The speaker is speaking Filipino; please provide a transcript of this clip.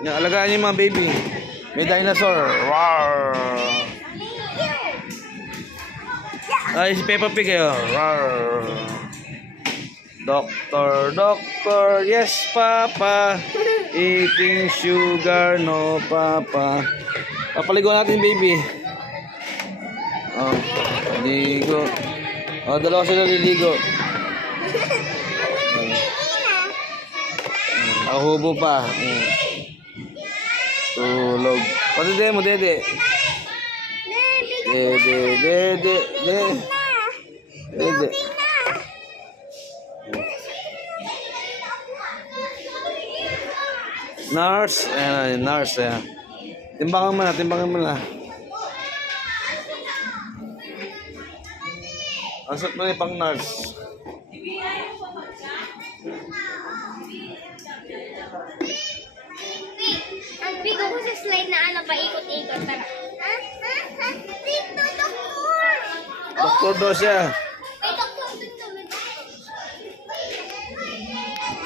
Alagaan niyo yung mga baby. May dinosaur. Rawr. Ay, si Peppa Pig kayo. Rawr. Doctor, doctor, yes, papa. Eating sugar, no, papa. Papaligo natin, baby. Oh, ligo. Oh, dalawa sila liligo. Hubo pa. Tulog. Pati dede mo, dede. Dede. Nurse. Ayan, nurse. Ayan. Timbangan mo na. Ang suot mo na pang nurse. Ang bigo ko sa slide na ano, paikot-ikot. Tara. Dito, doktor! Doktor daw siya.